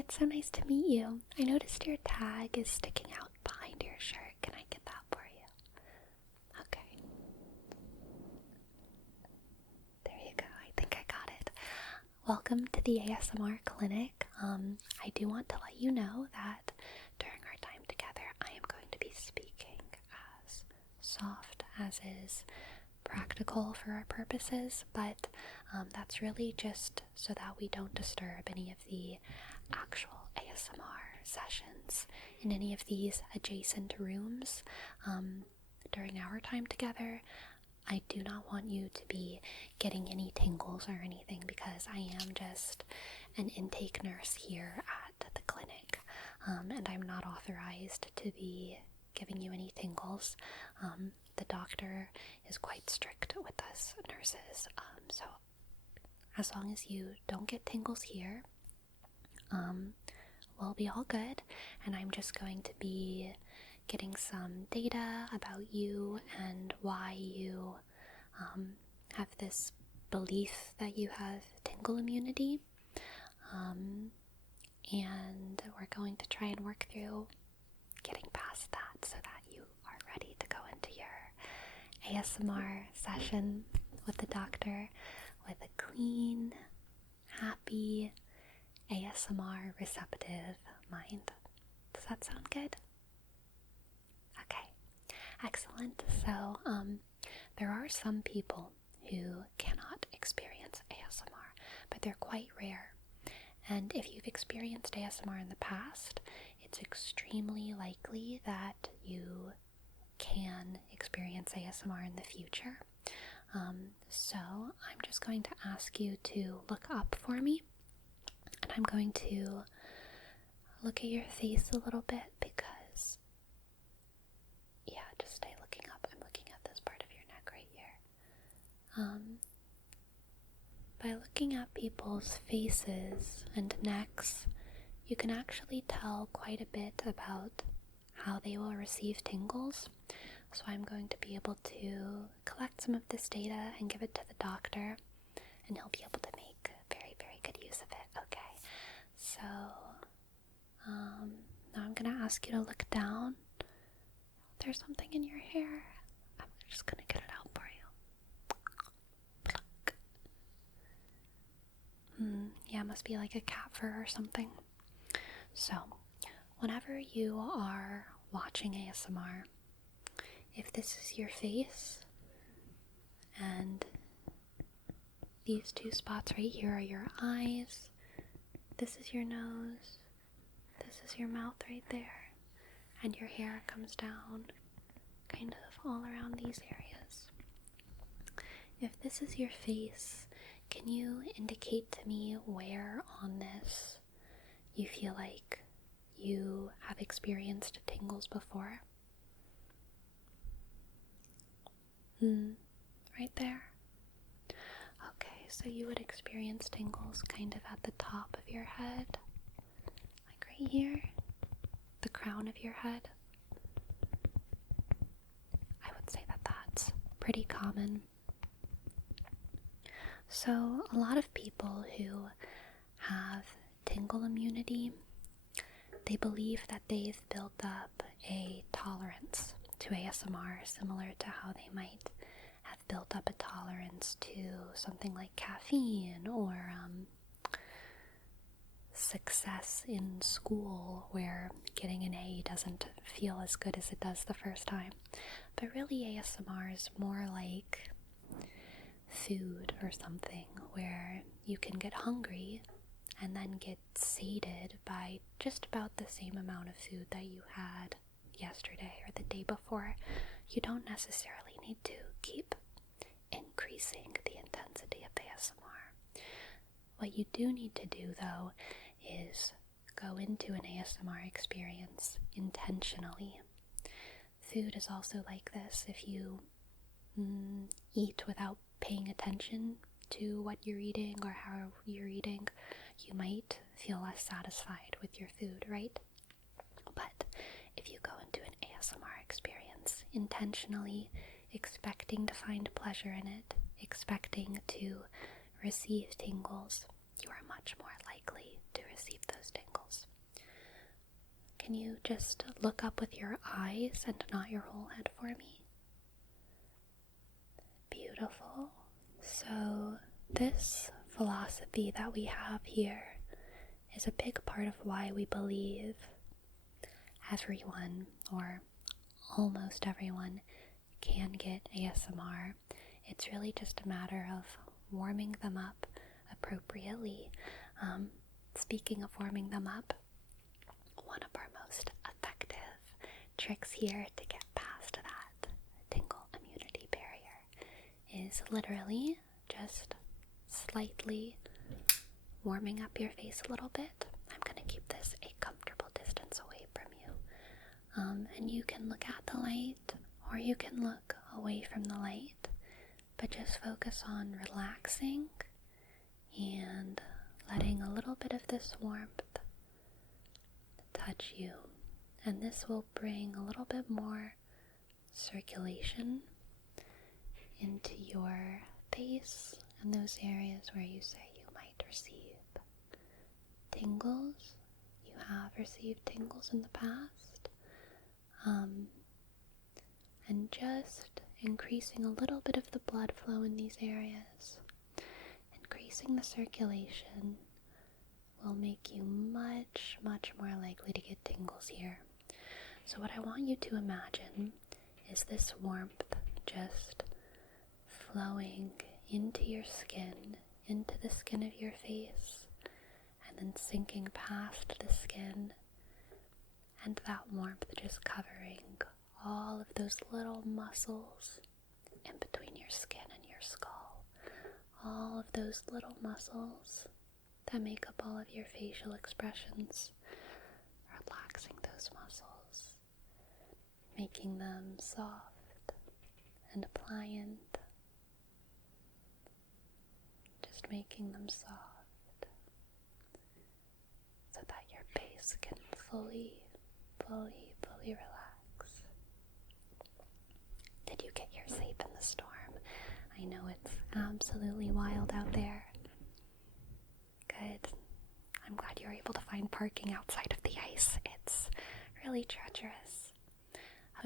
it's so nice to meet you. I noticed your tag is sticking out behind your shirt. Can I get that for you? Okay. There you go. I think I got it. Welcome to the ASMR clinic. I do want to let you know that during our time together, I am going to be speaking as soft as is practical for our purposes, but that's really just so that we don't disturb any of the actual ASMR sessions in any of these adjacent rooms during our time together. I do not want you to be getting any tingles or anything because I am just an intake nurse here at the clinic, and I'm not authorized to be giving you any tingles. The doctor is quite strict with us nurses, so as long as you don't get tingles here, we'll be all good. And I'm just going to be getting some data about you and why you have this belief that you have tingle immunity, and we're going to try and work through getting past that so that you are ready to go into your ASMR session with the doctor with a clean, happy, ASMR receptive mind. Does that sound good? Okay, excellent. So, there are some people who cannot experience ASMR, but they're quite rare. And if you've experienced ASMR in the past, it's extremely likely that you can experience ASMR in the future. So I'm just going to ask you to look up for me, and I'm going to look at your face a little bit because, yeah, just stay looking up. I'm looking at this part of your neck right here. By looking at people's faces and necks, you can actually tell quite a bit about how they will receive tingles. So I'm going to be able to collect some of this data and give it to the doctor, and he'll be able to make very, very good use of it. Okay, so now I'm going to ask you to look down. There's something in your hair. I'm just going to get it out for you. Pluck. Yeah, it must be like a cat fur or something. So, whenever you are watching ASMR, if this is your face, and these two spots right here are your eyes, this is your nose, this is your mouth right there, and your hair comes down kind of all around these areas. If this is your face, can you indicate to me where on this you feel like you have experienced tingles before? Right there? Okay, so you would experience tingles kind of at the top of your head, like right here, the crown of your head. I would say that that's pretty common. So a lot of people who have tingle immunity, they believe that they've built up a tolerance to ASMR, similar to how they might have built up a tolerance to something like caffeine or success in school, where getting an A doesn't feel as good as it does the first time. But really, ASMR is more like food or something, where you can get hungry and then get sated by just about the same amount of food that you had yesterday or the day before. You don't necessarily need to keep increasing the intensity of ASMR. What you do need to do, though, is go into an ASMR experience intentionally. Food is also like this. If you eat without paying attention to what you're eating or how you're eating, you might feel less satisfied with your food, right? But if you go into an ASMR experience intentionally, expecting to find pleasure in it, expecting to receive tingles, you are much more likely to receive those tingles. can you just look up with your eyes and not your whole head for me? Beautiful. So this philosophy that we have here is a big part of why we believe everyone, or almost everyone, can get ASMR. It's really just a matter of warming them up appropriately. Speaking of warming them up, one of our most effective tricks here to get past that tingle immunity barrier is literally just slightly warming up your face a little bit. I'm going to keep this a comfortable distance away from you. And you can look at the light, or you can look away from the light, but just focus on relaxing and letting a little bit of this warmth touch you. And this will bring a little bit more circulation into your face and those areas where you say you might receive tingles. You have received tingles in the past. And just increasing a little bit of the blood flow in these areas, increasing the circulation, will make you much, much more likely to get tingles here. So what I want you to imagine is this warmth just flowing into your skin, into the skin of your face, and then sinking past the skin, and that warmth just covering all of those little muscles in between your skin and your skull. All of those little muscles that make up all of your facial expressions. Relaxing those muscles, making them soft and pliant. Just making them soft so that your face can fully relax. Did you get here safe in the storm? I know it's absolutely wild out there. Good. I'm glad you're able to find parking outside of the ice. It's really treacherous.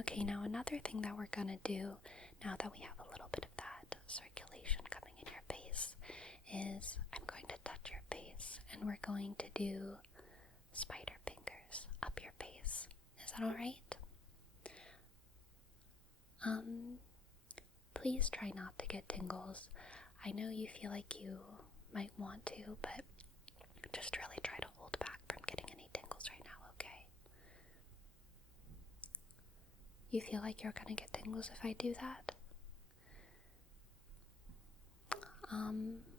Okay, now another thing that we're gonna do, now that we have a little bit of that circulation coming in your face, is I'm going to touch your face and we're going to do spider fingers up your face. Is that alright? Please try not to get tingles. I know you feel like you might want to, but just really try to hold back from getting any tingles right now, okay? You feel like you're gonna get tingles if I do that?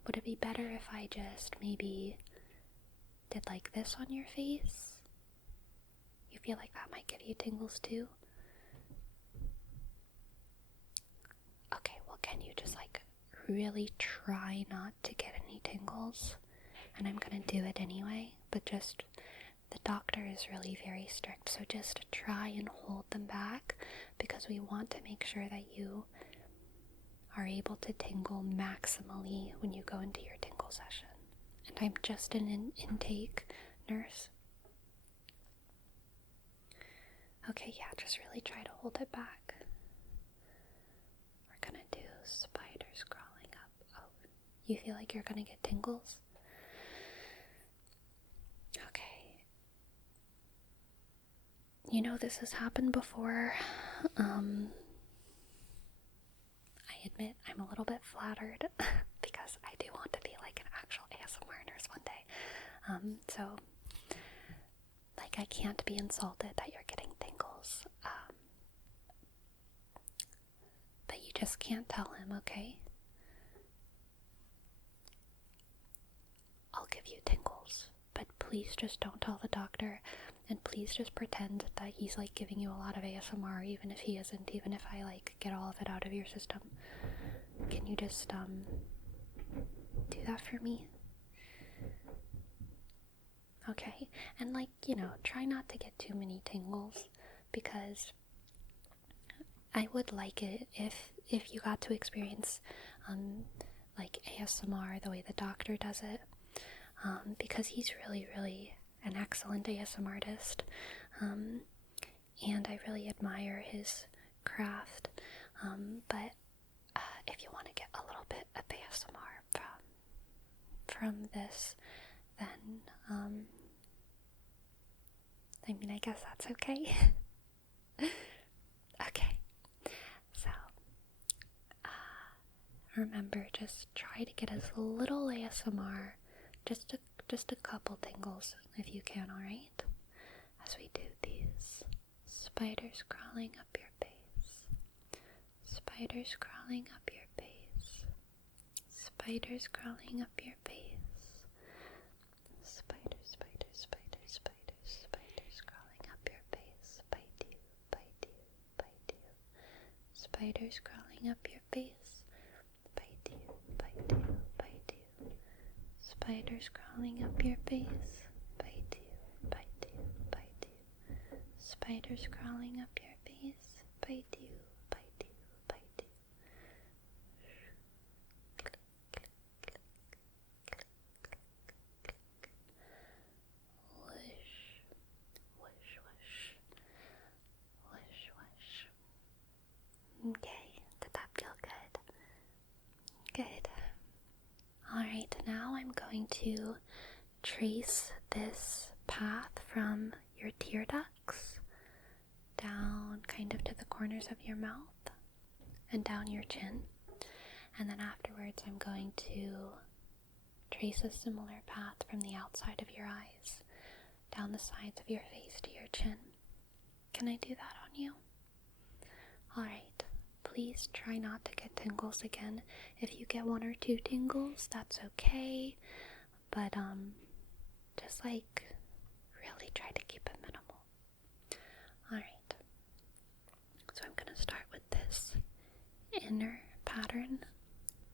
Would it be better if I just maybe did like this on your face? You feel like that might give you tingles too? Okay, well, can you just like really try not to get any tingles? And I'm gonna do it anyway, but just, the doctor is really very strict, so just try and hold them back, because we want to make sure that you are able to tingle maximally when you go into your tingle session. And I'm just an intake nurse. Okay, yeah, just really try to hold it back. We're gonna do spiders crawling up. Oh, you feel like you're gonna get tingles? Okay. You know, this has happened before. I admit I'm a little bit flattered because I do want to be like an actual ASMR nurse one day. So, like, I can't be insulted that you're getting tingles. But you just can't tell him, okay? I'll give you tingles, but please just don't tell the doctor, and please just pretend that he's like giving you a lot of ASMR, even if he isn't, even if I like get all of it out of your system. Can you just do that for me? Okay, and like, you know, try not to get too many tingles, because I would like it if you got to experience like ASMR the way the doctor does it, because he's really an excellent ASMR artist. And I really admire his craft. But if you want to get a little bit of ASMR from this, then I guess that's okay. Okay, so remember, just try to get as little ASMR, just a couple tingles if you can, alright? As we do these spiders crawling up your face, spiders crawling up your face, spiders crawling up your face, spiders, spiders, spiders, spiders, spiders crawling up your face, bite you, bite you, bite you, spiders crawling up your face, bite you, bite you, bite you, spiders crawling up your face, bite you, bite you, bite you, spiders crawling up your face, bite you, bite you, bite you. Whoosh, whoosh, whoosh, whoosh, whoosh. Okay, did that feel good? Good. Alright, now I'm going to trace this path from your tear ducts down kind of to the corners of your mouth and down your chin. And then afterwards I'm going to trace a similar path from the outside of your eyes down the sides of your face to your chin. Can I do that on you? Alright, please try not to get tingles again. If you get 1 or 2 tingles, that's okay. But just really try to keep it minimal. Alright, so I'm going to start with this inner pattern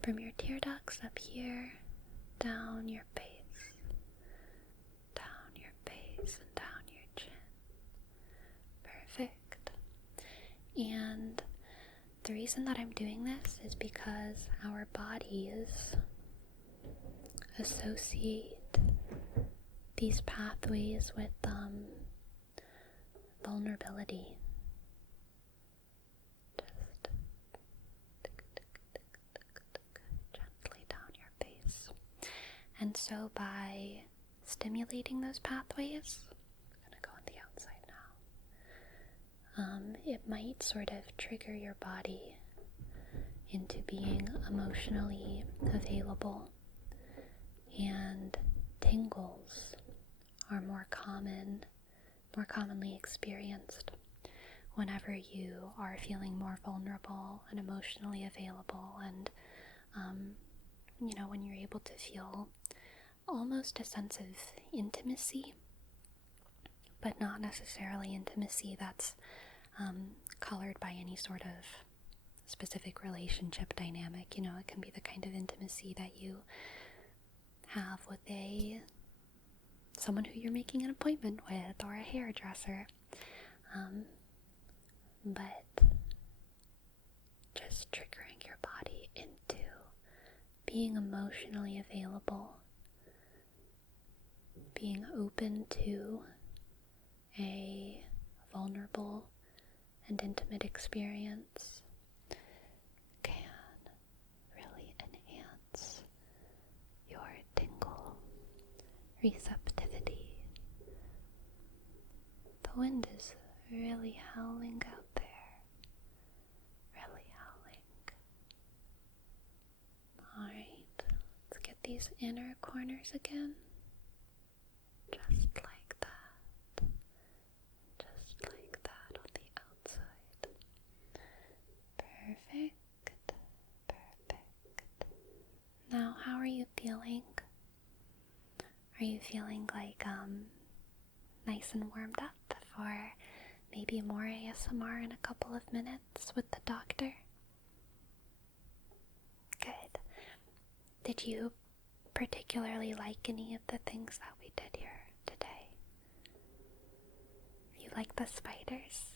from your tear ducts up here, down your face, and down your chin. Perfect. And the reason that I'm doing this is because our bodies associate these pathways with vulnerability. Just gently down your face. And so by stimulating those pathways, I'm going to go on the outside now, it might sort of trigger your body into being emotionally available, and tingles are more commonly experienced whenever you are feeling more vulnerable and emotionally available, and when you're able to feel almost a sense of intimacy, but not necessarily intimacy that's colored by any sort of specific relationship dynamic. It can be the kind of intimacy that you have with someone who you're making an appointment with, or a hairdresser. But just triggering your body into being emotionally available, being open to a vulnerable and intimate experience can really enhance your tingle receptivity. The wind is really howling out there. Really howling. Alright, let's get these inner corners again. Just like that. Just like that on the outside. Perfect. Perfect. Now, how are you feeling? Are you feeling nice and warmed up for maybe more ASMR in a couple of minutes with the doctor? Good. Did you particularly like any of the things that we did here today? You like the spiders?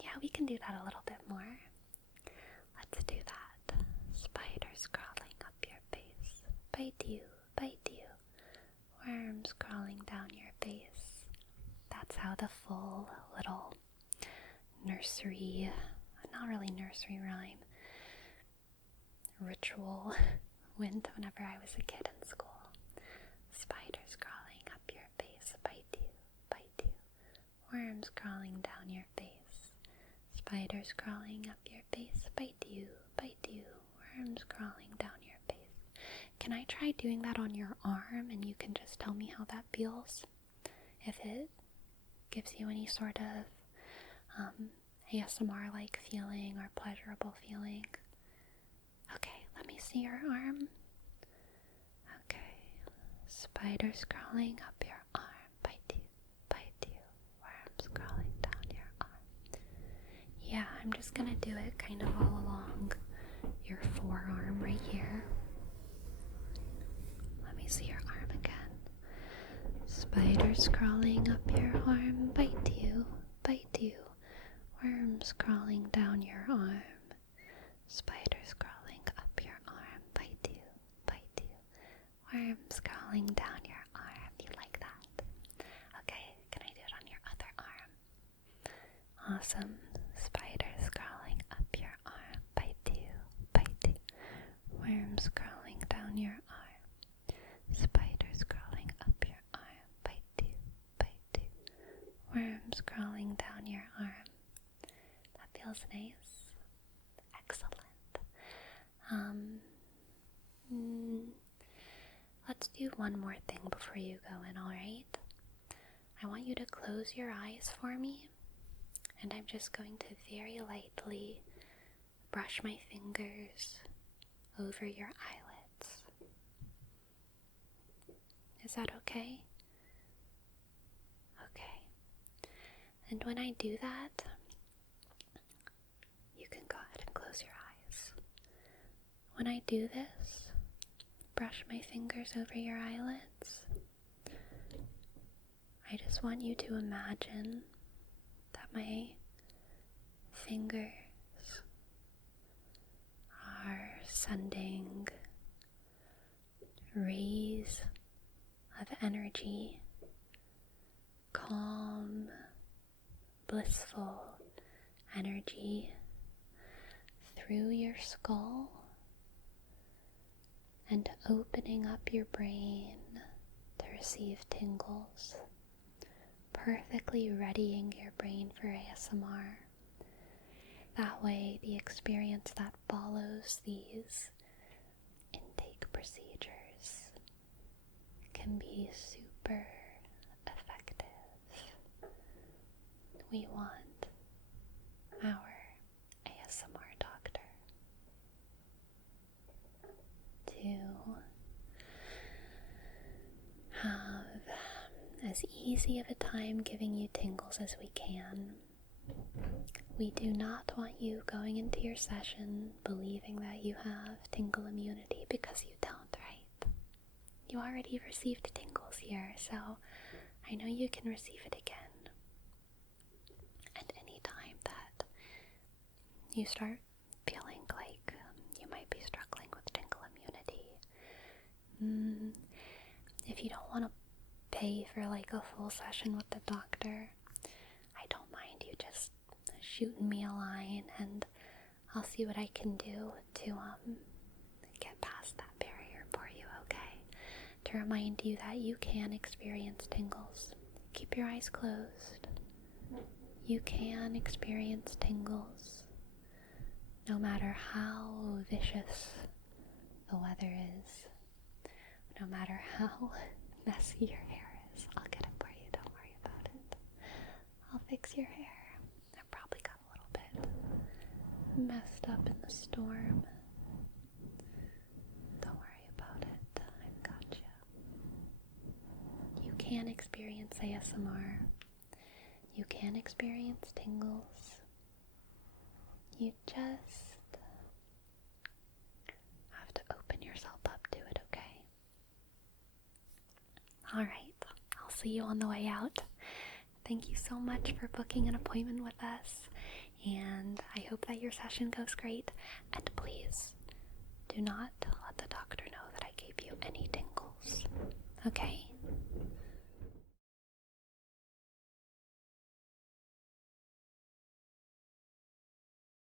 Yeah, we can do that a little bit more. Let's do that. Spiders crawling up your face. Bite you, bite you. Worms crawling down your face. That's how the full little nursery, not really nursery rhyme, ritual went whenever I was a kid in school. Spiders crawling up your face, bite you, bite you. Worms crawling down your face. Spiders crawling up your face, bite you, bite you. Worms crawling down your face. Can I try doing that on your arm and you can just tell me how that feels? If it gives you any sort of ASMR-like feeling or pleasurable feeling. Okay, let me see your arm. Okay, spiders crawling up your arm, bite you, bite you. Worms crawling down your arm. Yeah, I'm just gonna do it kind of all along your forearm right here. Let me see your arm again. Spiders crawling up your arm, bite you, bite you. Worms crawling down your arm. Spiders crawling up your arm, bite you, bite you. Worms crawling down your arm. You like that? Okay, can I do it on your other arm? Awesome. Spiders crawling up your arm, bite you, bite you. Worms crawling down your arm. Spiders crawling up your arm, bite you, bite you. Worms crawling down your arm. That feels nice. Excellent. Let's do one more thing before you go in, alright? I want you to close your eyes for me, and I'm just going to very lightly brush my fingers over your eyelids. Is that okay? Okay. And when I do that, you can go ahead and close your eyes. When I do this, brush my fingers over your eyelids, I just want you to imagine that my fingers are sending rays of energy, calm, blissful energy through your skull and opening up your brain to receive tingles, perfectly readying your brain for ASMR. That way, the experience that follows these intake procedures can be super effective. We want our ASMR doctor to have as easy of a time giving you tingles as we can. We do not want you going into your session believing that you have tingle immunity, because you don't, right? You already received tingles here, so I know you can receive it again. And any time that you start feeling like you might be struggling with tingle immunity, if you don't want to pay for like a full session with the doctor, I don't mind you just shooting me a line and I'll see what I can do to get past that barrier for you, okay? To remind you that you can experience tingles. Keep your eyes closed. You can experience tingles no matter how vicious the weather is, no matter how messy your hair is. I'll get it for you, don't worry about it. I'll fix your hair. I probably got a little bit messed up in the storm. Don't worry about it. I've got you. You can experience ASMR. You can experience tingles. You just have to open yourself up to it, okay? Alright, I'll see you on the way out. Thank you so much for booking an appointment with us, and I hope that your session goes great. And please, do not let the doctor know that I gave you any tingles, okay?